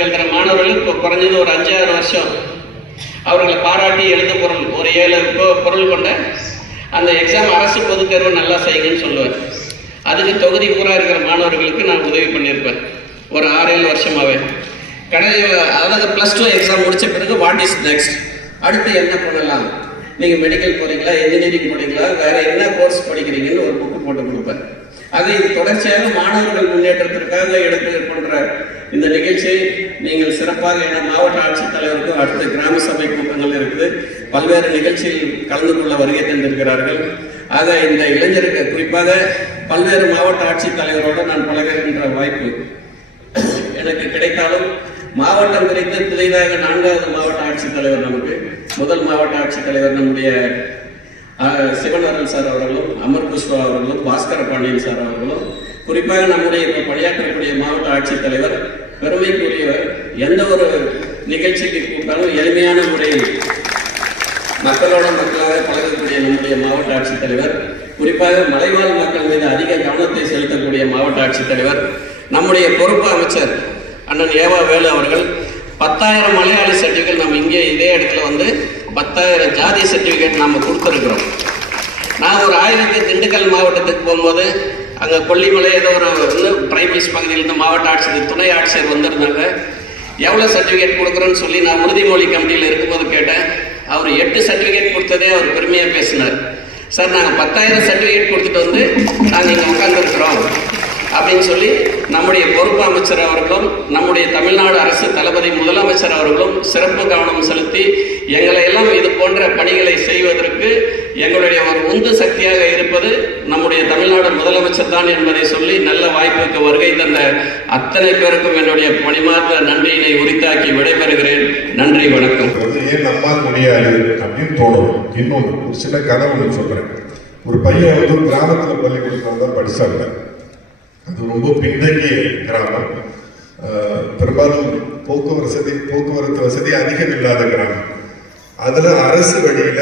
எழுதுகிற மாணவர்கள் இப்போ குறைஞ்சது ஒரு அஞ்சாறு வருஷம் அவர்களை பாராட்டி எழுத பொருள். ஒரு ஏழு பொருள் கொண்ட அந்த எக்ஸாம் அரசு பொது தேர்வு நல்லா செய்யுங்கன்னு சொல்லுவேன். அதுக்கு தொகுதி பூரா இருக்கிற மாணவர்களுக்கு நான் உதவி பண்ணியிருப்பேன். ஒரு ஆறு ஏழு வருஷமாவே. கடைசி அதாவது ப்ளஸ் டூ எக்ஸாம் முடிச்ச பிறகு வாட் இஸ் நெக்ஸ்ட் அடுத்து என்ன பண்ணலாம் நீங்கள் மெடிக்கல் போறீங்களா? இன்ஜினியரிங் போகிறீங்களா வேற என்ன கோர்ஸ் படிக்கிறீங்கன்னு ஒரு புக்கு போட்டு கொடுப்பேன். அது இது தொடர்ச்சியாக மாணவர்கள் முன்னேற்றத்திற்காக எடுத்து பண்ணுற இந்த நிகழ்ச்சியை நீங்கள் சிறப்பாக எனது மாவட்ட ஆட்சித்தலைவருக்கும் அடுத்த கிராம சபை கூட்டங்கள் இருக்குது. பல்வேறு நிகழ்ச்சியில் கலந்து கொள்ள வருகை தந்திருக்கிறார்கள். ஆக இந்த இளைஞருக்கு குறிப்பாக பல்வேறு மாவட்ட ஆட்சித்தலைவரோடு நான் பழகுகின்ற வாய்ப்பு எனக்கு கிடைத்தாலும் மாவட்டம் குறித்து புதிதாக நான்காவது மாவட்ட ஆட்சித்தலைவர் நமக்கு முதல் மாவட்ட ஆட்சித்தலைவர் நம்முடைய அஹ், சார் அவர்களும் அமர் புஷ்பா அவர்களும் பாஸ்கர பாண்டியன் சார் அவர்களும் குறிப்பாக நம்முடைய இப்போ பணியாற்றக்கூடிய மாவட்ட ஆட்சித்தலைவர் பெருமைக்குரியவர் எந்த ஒரு நிகழ்ச்சிக்கு கூட்டாலும் எளிமையான முறையில் மக்களோட மக்களாக பழகக்கூடிய நம்முடைய மாவட்ட ஆட்சித்தலைவர் குறிப்பாக மலைவாழ் மக்கள் மீது அதிக கவனத்தை செலுத்தக்கூடிய மாவட்ட ஆட்சித்தலைவர் நம்முடைய பொறுப்பு அமைச்சர் அண்ணன் ஏவா வேலு அவர்கள் பத்தாயிரம் மலையாளி சர்டிஃபிகேட் நம்ம இங்கே இதே இடத்துல வந்து பத்தாயிரம் ஜாதி சர்டிஃபிகேட் நம்ம கொடுத்துருக்குறோம். நான் ஒரு ஆயிரத்தி திண்டுக்கல் மாவட்டத்துக்கு போகும்போது அங்கே கொல்லிமலை ஏதோ ஒரு வந்து பிரைமரிஸ் பகுதியிலேருந்து மாவட்ட ஆட்சியர் துணை ஆட்சியர் வந்திருந்தாங்க. எவ்வளோ சர்டிஃபிகேட் கொடுக்குறோன்னு சொல்லி நான் உறுதிமொழி கமிட்டியில் இருக்கும்போது கேட்டேன். அவர் எட்டு சர்டிஃபிகேட் கொடுத்ததே அவர் பெருமையாக பேசினார். சார் நாங்கள் பத்தாயிரம் சர்டிஃபிகேட் கொடுத்துட்டு வந்து நாங்கள் இங்கே உட்காந்துருக்குறோம் அப்படின்னு சொல்லி நம்முடைய பொறுப்பு அமைச்சர் அவர்களும் நம்முடைய தமிழ்நாடு அரசு தளபதி முதலமைச்சர் அவர்களும் சிறப்பு கவனம் செலுத்தி எங்களை எல்லாம் இது போன்ற பணிகளை செய்வதற்கு எங்களுடைய ஒரு உந்து சக்தியாக இருப்பது நம்முடைய தமிழ்நாடு முதலமைச்சர் தான் என்பதை சொல்லி நல்ல வாய்ப்புக்கு வருகை தந்த அத்தனை பேருக்கும் என்னுடைய பணிமாற்ற நன்றியினை உரித்தாக்கி விடைபெறுகிறேன். நன்றி வணக்கம். வந்து ஏன் நம்மால் முடியாது அப்படின்னு தோணும். இன்னொன்று சில சின்ன கதை ஒன்று சொல்றேன். ஒரு பையன் வந்து கிராமத்தில் பள்ளிக்கூடத்தில் தான் படிச்சாங்க. அது ரொம்ப பின்தங்கிய கிராமம் பெரும்பாலும் போக்குவரத்து வசதி போக்குவரத்து வசதி அதிகம் இல்லாத கிராமம். அதில் அரசு வழியில்